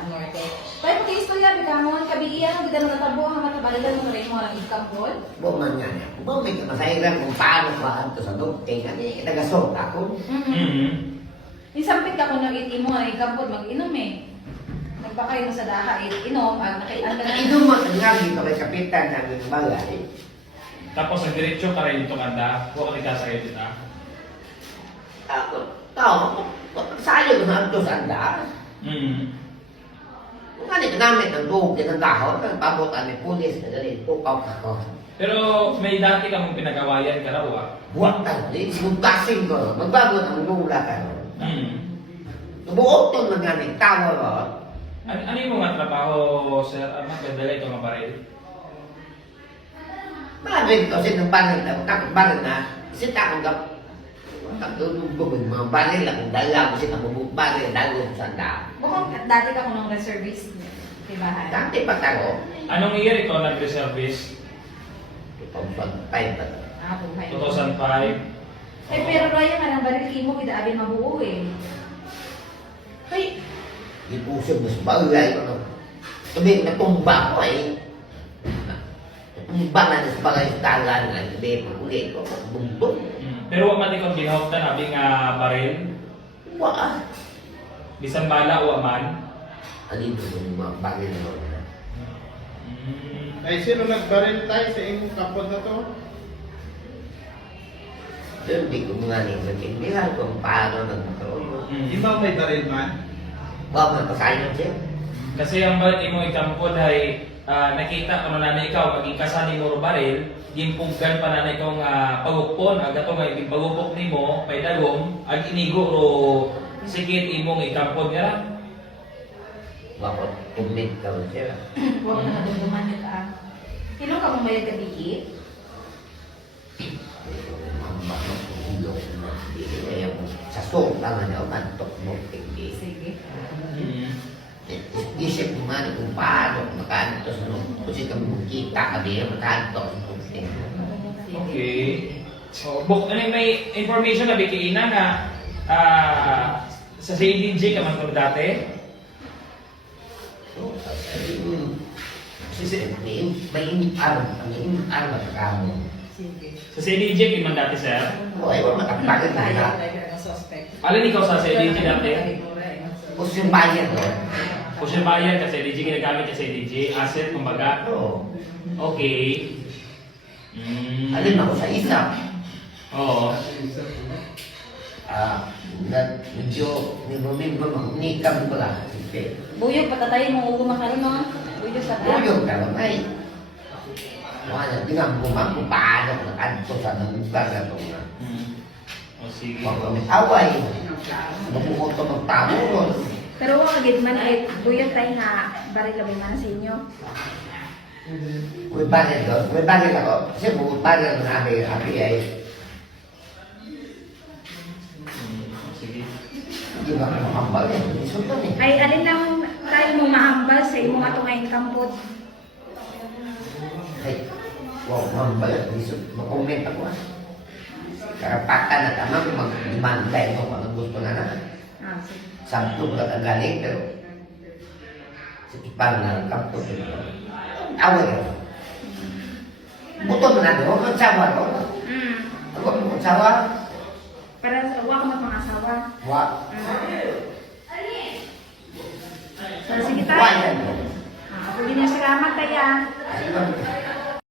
Baha Norte. Pero kung istorya, bikamon, kabigiyan, ang ganda ng natabo, ang matabaligan mo rin mo ang ikapon. Buman nga niya. Kung may masairan kung paano ko sa dokte, kami nagasot ako. Isampit ka kung nag-itim mo ang ikapon, mag-inom eh. Nagpakain mo sa daha, inom, at nakailan na. Inuman ang nga dito kay kapitan namin balay. Tapos nagdiretso ka rin itong anda, huwag ka nagkasakay dito. Ako, tao, sayo ko na ito sa anda. Kung ano namin ng tubig ng kahon, nagpabutan ni pulis na dali, tukaw ako. Pero may dati ka mong pinagawayan ka raw ah. Buwak tayo, sinugtasing ko, magbago ng lula ka. Buot to mga ni tawa mo. Ano yung mga trabaho, sir? Ano magdala ito mga baril? Bakit ko sinong baril na, takot baril na, sita akong gap. Takot mga baril akong dala ko sinang baril, dalo sa anda. Bukong dati ka kung nung reservist, dibahan. Dati pa tayo, Anong year ikaw nag-reservice? 2005 pa. Buhay. 2005? Eh, pero Ryan, anong baril mo, kita abin mabuo eh. Ay, ipusog mo sa bagay ko. Sabi, natumba ko eh. Natumba na sa bagay sa talan na sabi, ulit ko, bumbong. Pero wag man ikong ginahuktan abing baril? Wala. Bisan bala o aman? Alin ko yung mga bagay na mga. Ay, sino nagbaril tayo sa inyong kapon na to? Pero di ko mga nagsakindihan kung paano nagkakaroon mo. Ikaw may baril man? Huwag na pasayon siya. Kasi ang balit mo ikampod ay nakita ko na ikaw maging kasani mo baril, gimpuggan pa na ikaw nga pagukpon, aga to nga pagupok nimo pay dagom, ag inigo ro sikit imong ikampod nga. Huwag ko tumit ka mo siya. Huwag na nadumduman nyo ka. Sino ka mong mayag kabigit? Mamba mo kung ilong mo. Kaya mo sa sok lang na mantok mo. Sige. Isip mo man kung paano makanto sa nung. Kasi kami makita ka din makanto sa nung. Okay. So, may information na bikiina na sa CDG ka man ko dati. May arma sa kamo. Sige. Sa CDG ka man dati, sir. Ay, wala matapagan mo Tayo, na. tayo ang suspect. Alin ikaw sa CDG dati? Kung yung bayan doon. Kung bayan ka CDG, ginagamit ka CDG, asset, kumbaga. Oo. Okay. Alin ako sa isa. Oo. Medyo nirumimbo magnikam ko lang. Buyog, patatayin mo ulo makaroon no? Buyog sa ta. Buyog ka lang ay. Wala, ginagawa ko paano ko nakanto sa lugar na ito. O sige. Huwag kami away. Mabuko ito magtamo ron. Pero wag agad man ay buyog tayo nga baril labay man sa inyo. May bagay doon. May bagay ako. Kasi bukod bagay na abi ay Sige. hindi ba ka makambal eh. Isutan eh. Ay alin lang tayo mo maambal sa imo ato ngayon kampod. Ay, wow, mambal. Mag-comment ako ah. Karapatan na tama kung mag-demanda mo kung anong gusto na na. Sige. Sabto ka kagaling pero sa ipang na kapto. Awal ka. Buto mo na doon. Ang sawa ko. Ako mo ang sawa. Para sa wa ka magpangasawa. Wa. So sige tayo. Wa yan. Ako din yung salamat tayo. Ay,